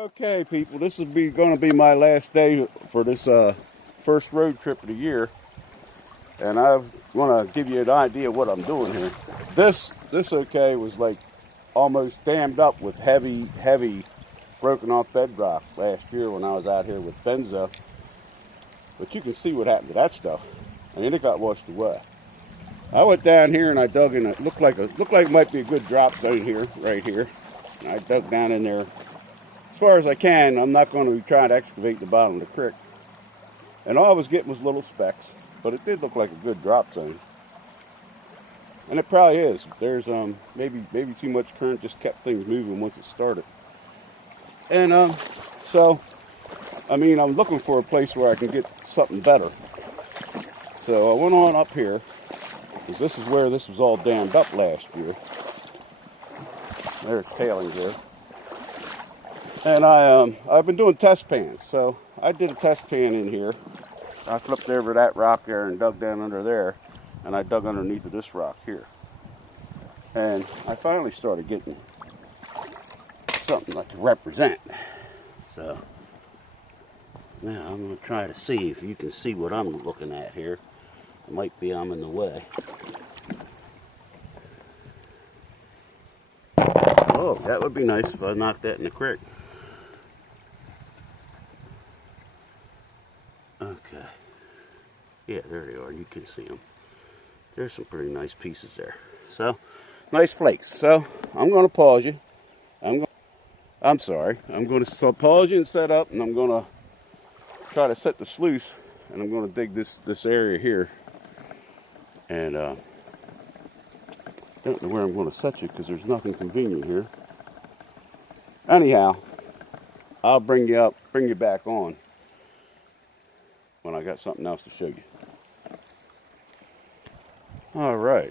Okay, people, this is going to be my last day for this first road trip of the year, and I want to give you an idea of what I'm doing here. This okay was like almost dammed up with heavy broken off bedrock last year when I was out here with Benzo. But you can see what happened to that stuff. I mean, it got washed away. I went down here and I dug in. It looked like it might be a good drop zone here, right here. And I dug down in there as far as I can. I'm not going to be trying to excavate the bottom of the creek. And all I was getting was little specks, but it did look like a good drop zone. And it probably is. There's maybe too much current just kept things moving once it started. And so, I mean, I'm looking for a place where I can get something better. So I went on up here, because this is where this was all dammed up last year. There's tailings there. And I've been doing test pans. So I did a test pan in here. I flipped over that rock there and dug down under there. And I dug underneath of this rock here. And I finally started getting something that could represent. So now I'm going to try to see if you can see what I'm looking at here. It might be I'm in the way. Oh, that would be nice if I knocked that in the creek. Okay. Yeah, there they are. You can see them. There's some pretty nice pieces there. So, nice flakes. So, I'm going to pause you. I'm sorry. I'm going to pause you and set up, and I'm going to try to set the sluice, and I'm going to dig this area here. And don't know where I'm going to set you because there's nothing convenient here. Anyhow, I'll bring you back on when I got something else to show you. All right.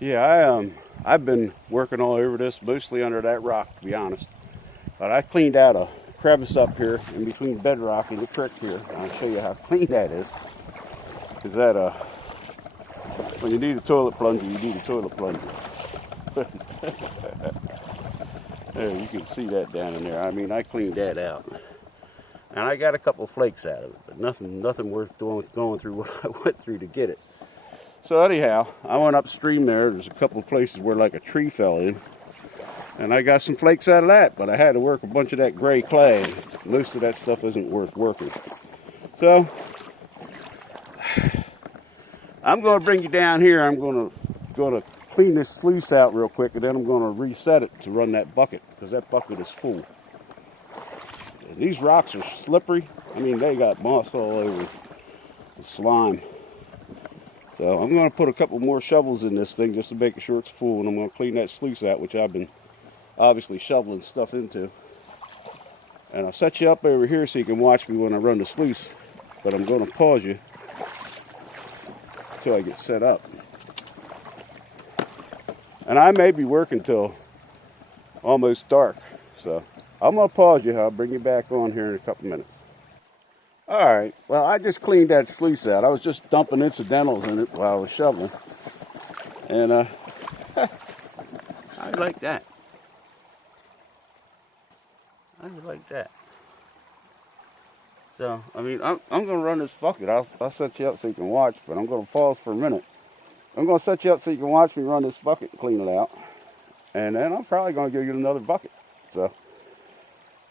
Yeah, I've been working all over this, mostly under that rock, to be honest. But I cleaned out a crevice up here in between the bedrock and the creek here. And I'll show you how clean that is. Because that, when you need a toilet plunger, you need a toilet plunger. There, you can see that down in there. I mean, I cleaned that out. And I got a couple flakes out of it, but nothing worth going through what I went through to get it. So anyhow, I went upstream there. There's a couple of places where like a tree fell in. And I got some flakes out of that, but I had to work a bunch of that gray clay. Most of that stuff isn't worth working. So, I'm going to bring you down here. I'm going to clean this sluice out real quick, and then I'm going to reset it to run that bucket, because that bucket is full. And these rocks are slippery. I mean, they got moss all over the slime. So I'm going to put a couple more shovels in this thing just to make sure it's full, and I'm going to clean that sluice out, which I've been obviously shoveling stuff into. And I'll set you up over here so you can watch me when I run the sluice, but I'm going to pause you until I get set up. And I may be working till almost dark, so I'm going to pause you. I'll bring you back on here in a couple minutes. Alright, well, I just cleaned that sluice out. I was just dumping incidentals in it while I was shoveling. And I like that. I like that. So, I mean, I'm going to run this bucket. I'll set you up so you can watch, but I'm going to pause for a minute. I'm going to set you up so you can watch me run this bucket and clean it out. And then I'm probably going to give you another bucket. So,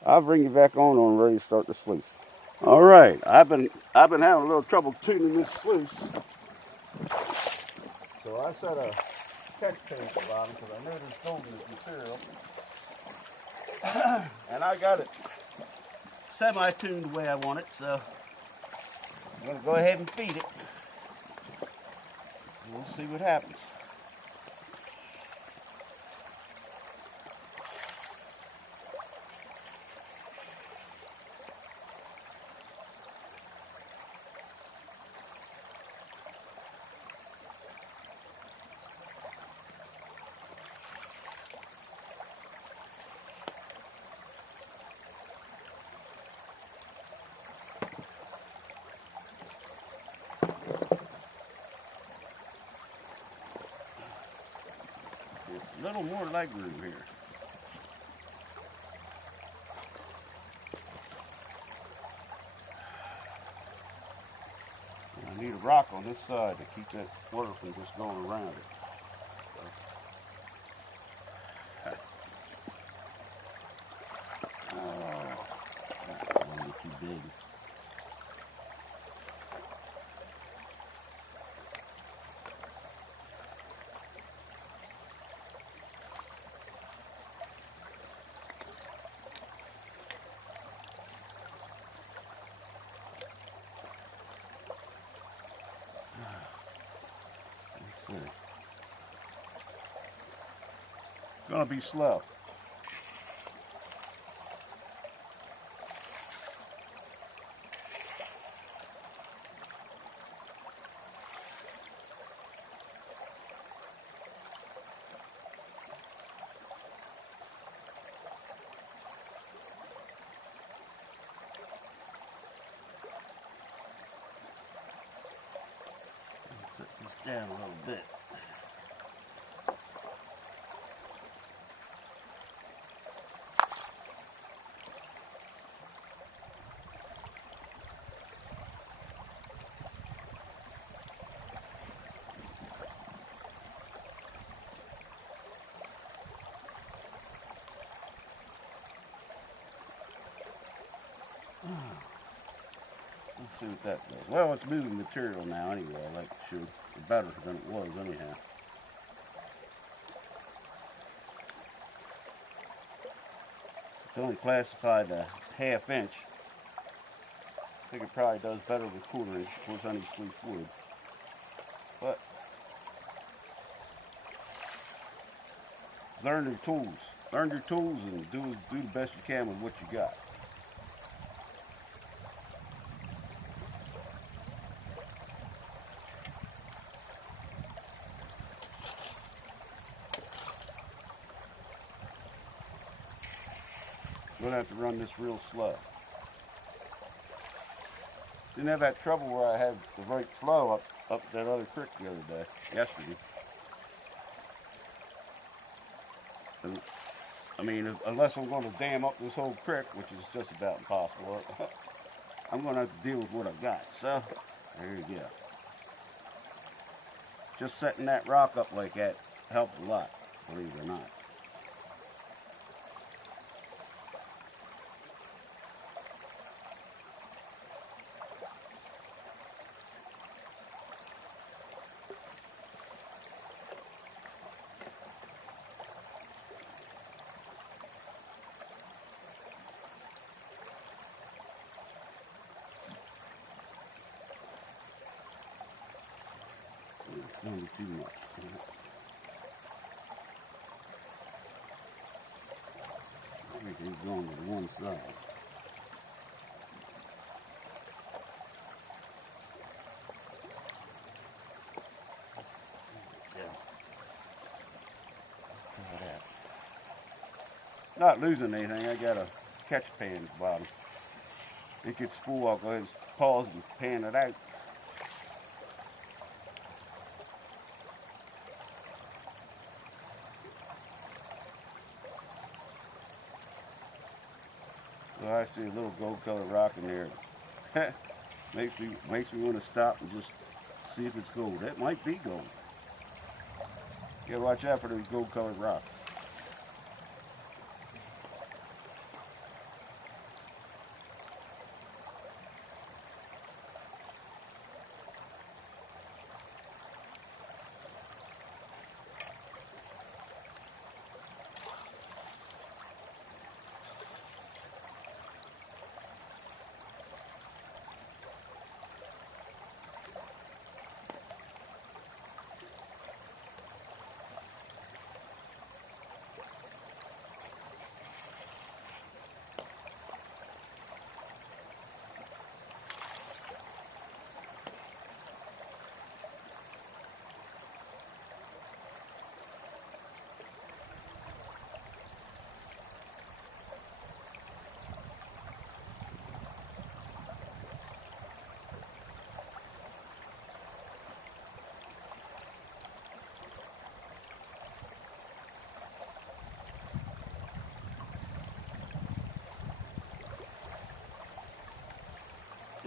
I'll bring you back on when I'm ready to start the sluice. All right, I've been having a little trouble tuning this sluice. So I set a catch pan at the bottom because I know there's gold in this material. And I got it semi-tuned the way I want it, so I'm going to go ahead and feed it. We'll see what happens. little more leg room here. And I need a rock on this side to keep that water from just going around it. Oh, that one was too big. It's gonna be slow. Set this down a little bit. Let's see what that does. Well, it's moving material now anyway, like it should. Better than it was anyhow. It's only classified a ½ inch. I think it probably does better with 1/4 inch. Of course, I need sleeve wood. But learn your tools. Learn your tools and do the best you can with what you got. I'm gonna have to run this real slow. Didn't have that trouble where I had the right flow up that other creek the other day, yesterday. And, I mean, unless I'm going to dam up this whole creek, which is just about impossible, I'm going to have to deal with what I've got. So, there you go. Just setting that rock up like that helped a lot, believe it or not. It's going to be too much. Everything's going to one side. Not losing anything. I got a catch pan at the bottom. It gets full. I'll go ahead and pause and pan it out. So I see a little gold colored rock in there. makes me want to stop and just see if it's gold. That might be gold. You gotta watch out for those gold colored rocks.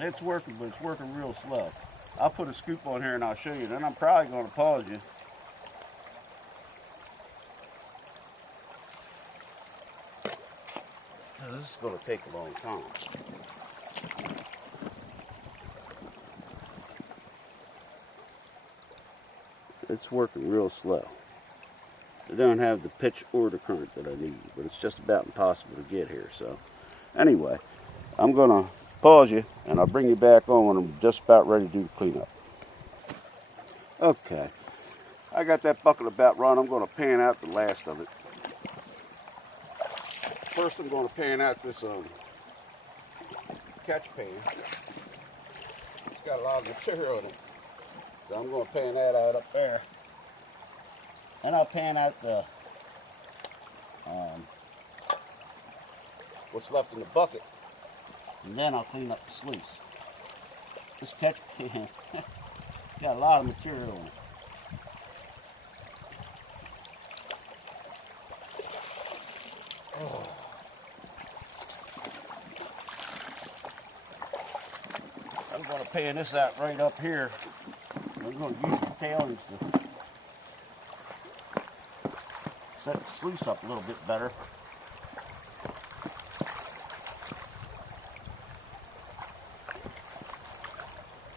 It's working, but it's working real slow. I'll put a scoop on here and I'll show you. Then I'm probably going to pause you. This is going to take a long time. It's working real slow. It don't have the pitch or the current that I need, but it's just about impossible to get here. So anyway, I'm going to pause you and I'll bring you back on when I'm just about ready to do the cleanup. Okay, I got that bucket about run. I'm going to pan out the last of it. First I'm going to pan out this catch pan. It's got a lot of material in it. So I'm going to pan that out up there. And I'll pan out the what's left in the bucket. And then I'll clean up the sluice. This catch pan got a lot of material in it. Oh. I'm going to pan this out right up here. I'm going to use the tailings to set the sluice up a little bit better.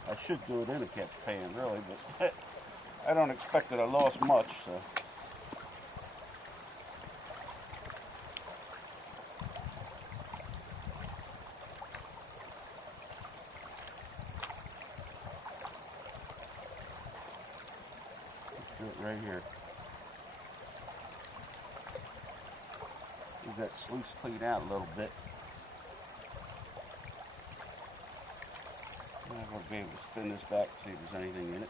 I should do it in a catch pan really, but I don't expect that I lost much. So. Let's do it right here. Leave that sluice clean out a little bit. I'm going to be able to spin this back and see if there's anything in it.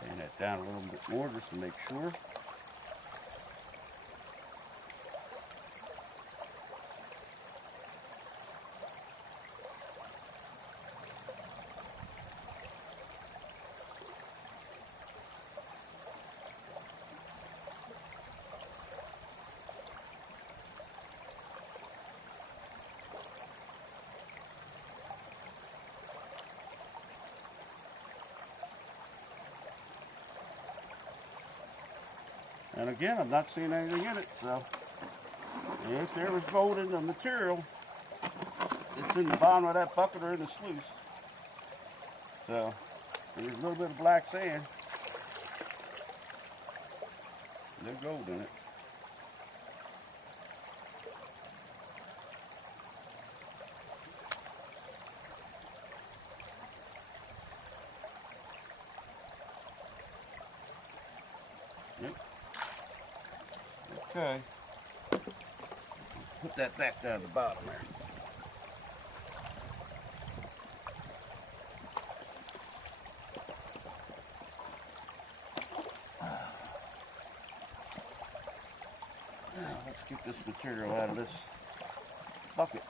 Pan that down a little bit more just to make sure. And again, I'm not seeing anything in it, so if there was gold in the material, it's in the bottom of that bucket or in the sluice. So there's a little bit of black sand. There's gold in it. Yep. Okay. Put that back down to the bottom there. Now let's get this material out of this bucket.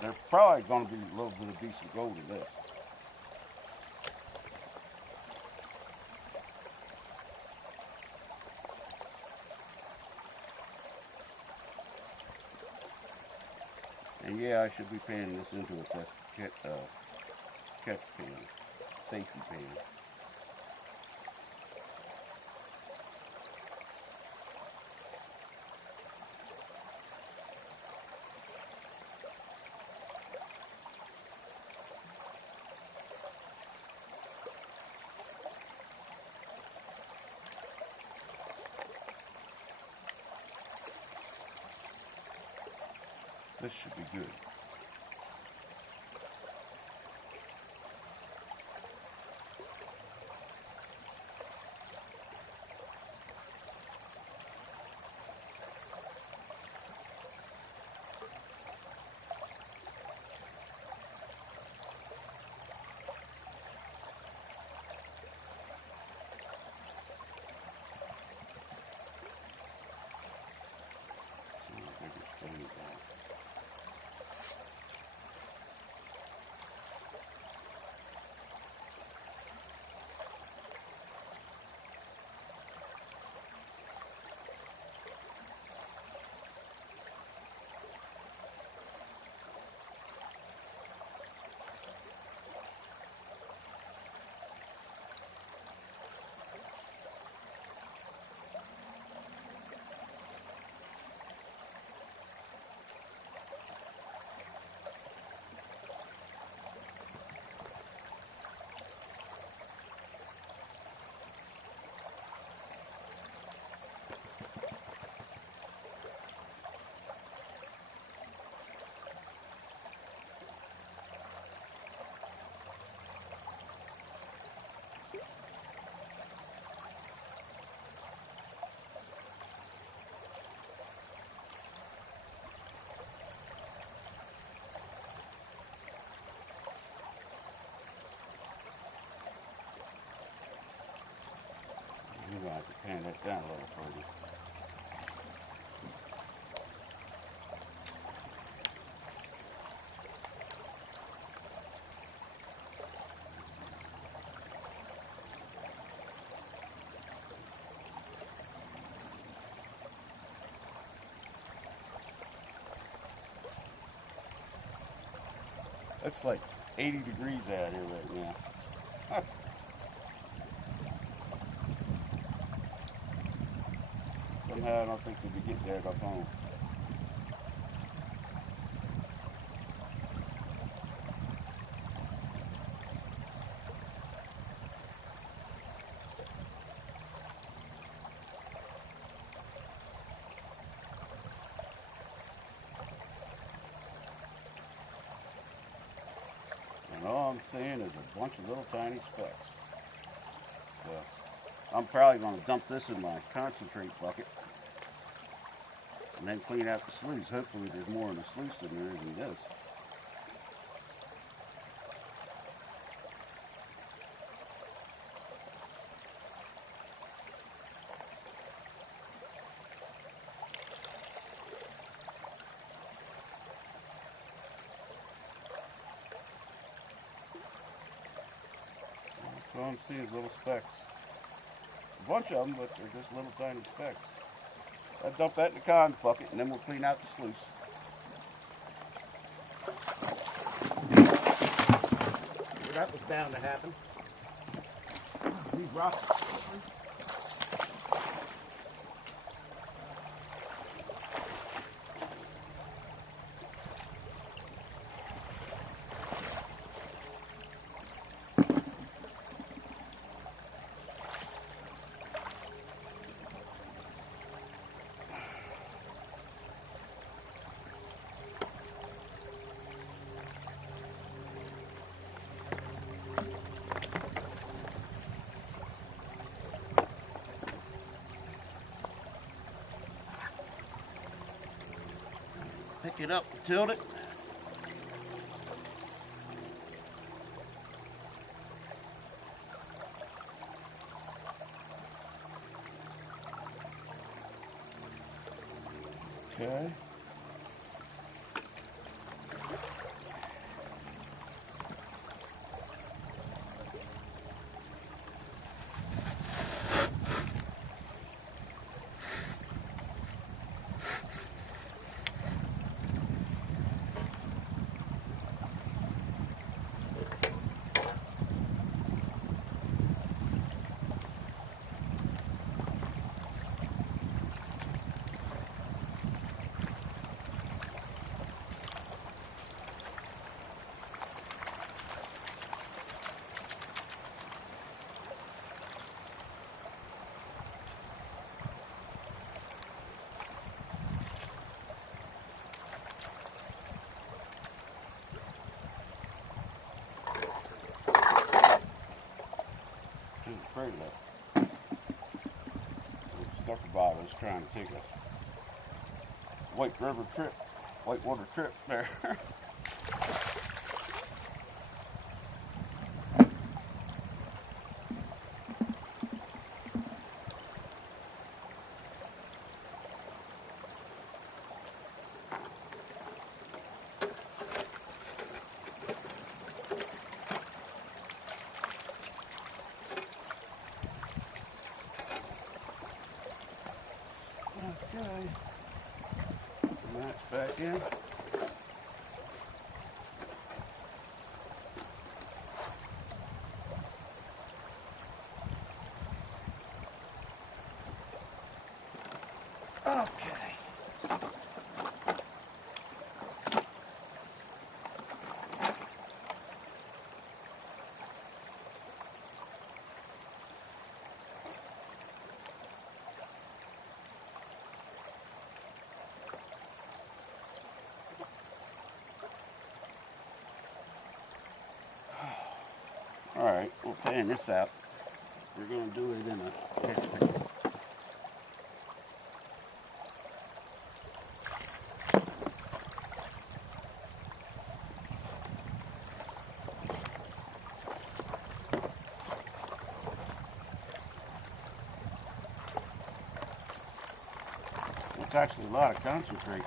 There's probably going to be a little bit of decent gold in this. And yeah, I should be panning this into a catch pan, safety pan. This should be good. You're going to have to pan that down a little further. It's like 80 degrees out here right now. Somehow I don't think we'll be getting there back home. And all I'm seeing is a bunch of little tiny specks. So I'm probably going to dump this in my concentrate bucket and then clean out the sluice. Hopefully there's more in the sluice than there is in this. All I'm seeing is little specks. A bunch of them, but they're just little tiny specks. I'll dump that in the cons bucket and then we'll clean out the sluice. Well, that was bound to happen. These rocks. Pick it up and tilt it. Okay. Bob is trying to take a whitewater trip there. Okay. Put that back in. Okay. All right, we'll pan this out. We're going to do it in a catch pan. It's actually a lot of concentrates.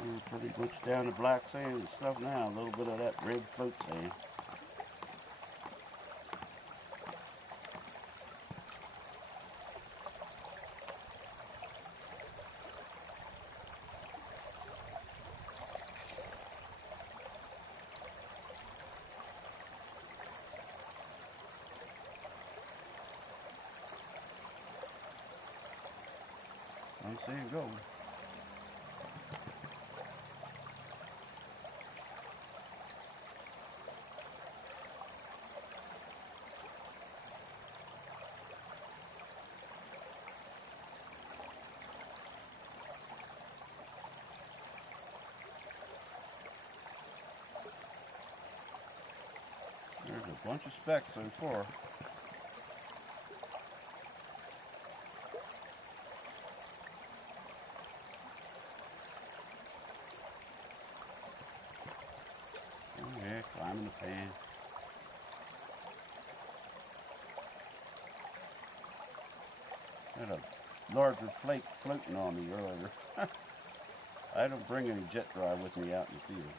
We're pretty much down to black sand and stuff now. A little bit of that red float sand. Nice sand gold. There's a bunch of specks so far. Oh yeah, climbing the pan. Had a larger flake floating on me earlier. I don't bring any jet dry with me out in the field.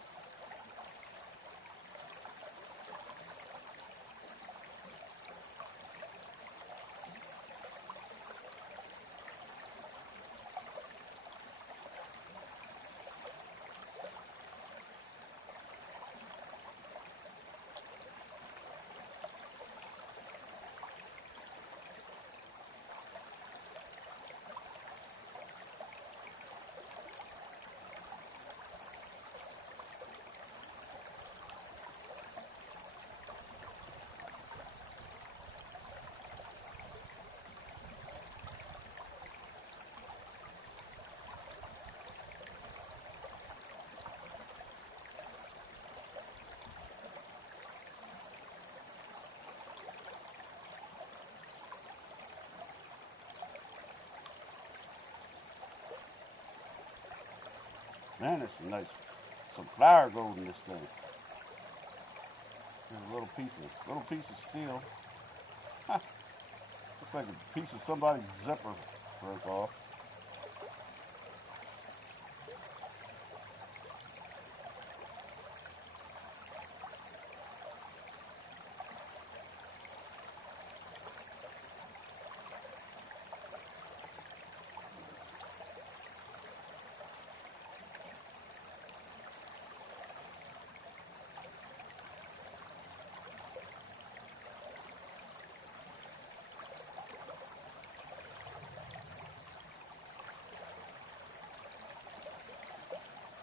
Man, there's some flower gold in this thing. There's a little piece of steel. Looks like a piece of somebody's zipper. broke off.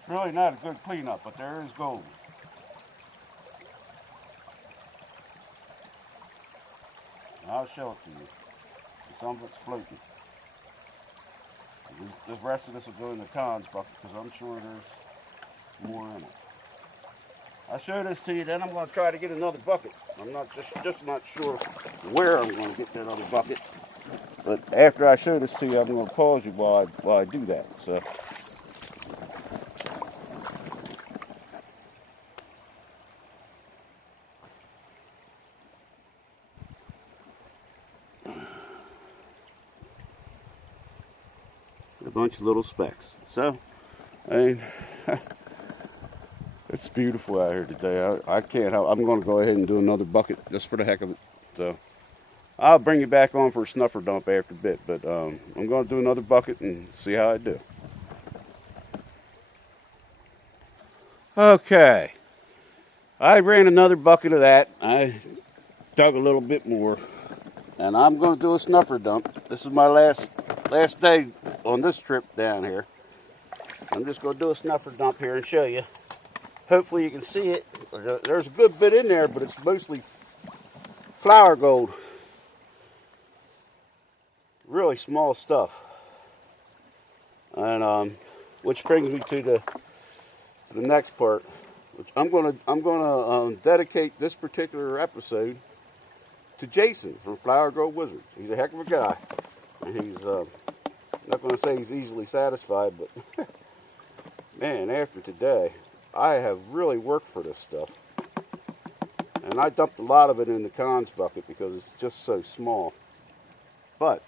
Really not a good cleanup, but there is gold. I'll show it to you. Some of it's floating. The rest of this will go in the cons bucket because I'm sure there's more in it. I'll show this to you, then I'm going to try to get another bucket. I'm not just not sure where I'm going to get that other bucket. But after I show this to you, I'm going to pause you while I do that. So. A bunch of little specks. So, I mean, it's beautiful out here today. I can't help. I'm going to go ahead and do another bucket just for the heck of it. So, I'll bring you back on for a snuffer dump after a bit. But I'm going to do another bucket and see how I do. Okay. I ran another bucket of that. I dug a little bit more. And I'm going to do a snuffer dump. This is my last day on this trip down here. I'm just going to do a snuffer dump here and show you. Hopefully you can see it. There's a good bit in there, but it's mostly flower gold. Really small stuff. And which brings me to the next part, which I'm gonna dedicate this particular episode to Jason from Flower Grove Wizards. He's a heck of a guy. And he's not going to say he's easily satisfied, but man, after today, I have really worked for this stuff. And I dumped a lot of it in the cons bucket because it's just so small. But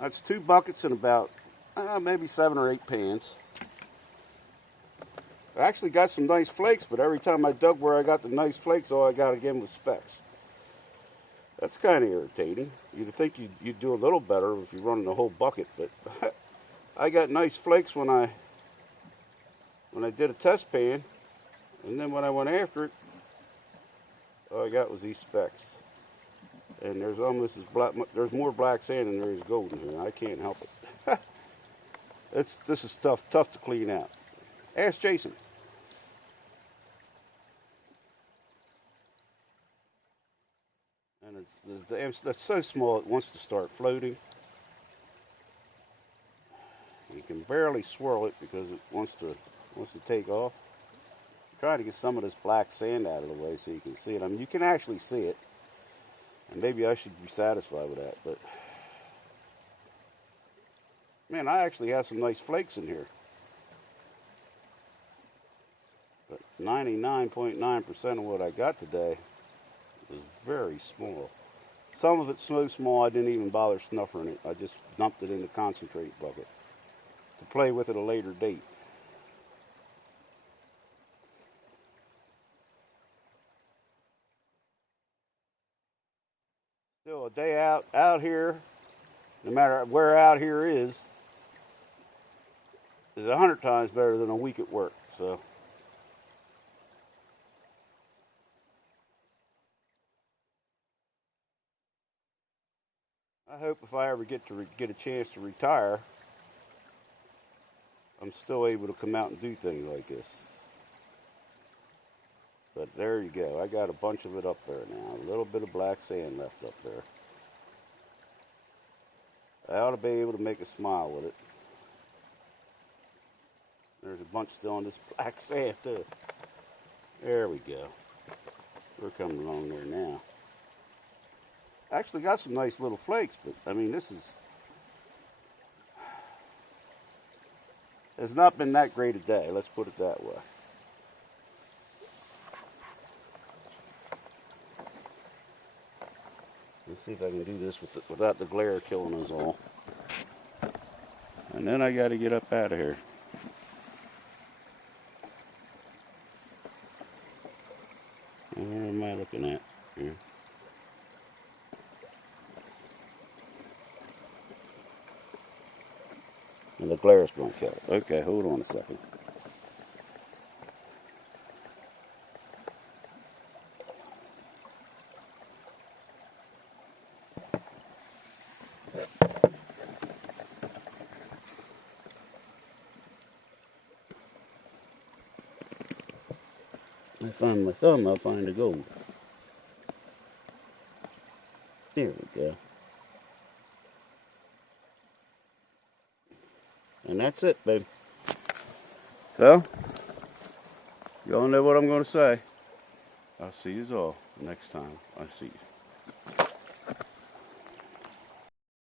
that's 2 buckets and about maybe 7 or 8 pans. I actually got some nice flakes, but every time I dug where I got the nice flakes, all I got again was specks. That's kind of irritating. You'd think you'd do a little better if you're running the whole bucket, but I got nice flakes when I did a test pan, and then when I went after it, all I got was these specks. And there's almost there's more black sand than there is gold in here. I can't help it. This is tough to clean out. Ask Jason. And it's so small it wants to start floating. You can barely swirl it because it wants to take off. I'm trying to get some of this black sand out of the way so you can see it. I mean, you can actually see it. And maybe I should be satisfied with that, but man, I actually have some nice flakes in here. But 99.9% of what I got today is very small. Some of it's so small I didn't even bother snuffering it. I just dumped it in the concentrate bucket to play with at a later date. Still, a day out here, no matter where out here is 100 times better than a week at work. So. I hope if I ever get a chance to retire, I'm still able to come out and do things like this. But there you go. I got a bunch of it up there now. A little bit of black sand left up there. I ought to be able to make a smile with it. There's a bunch still on this black sand too. There we go. We're coming along there now. Actually got some nice little flakes, but I mean, it's not been that great a day, let's put it that way. This See if I can do this without the glare killing us all. And then I got to get up out of here. Where am I looking at here? And the glare's going to kill it. Okay, hold on a second. I find my thumb, I'll find the gold. There we go. And that's it, baby. So, y'all know what I'm going to say. I'll see you all next time I see you.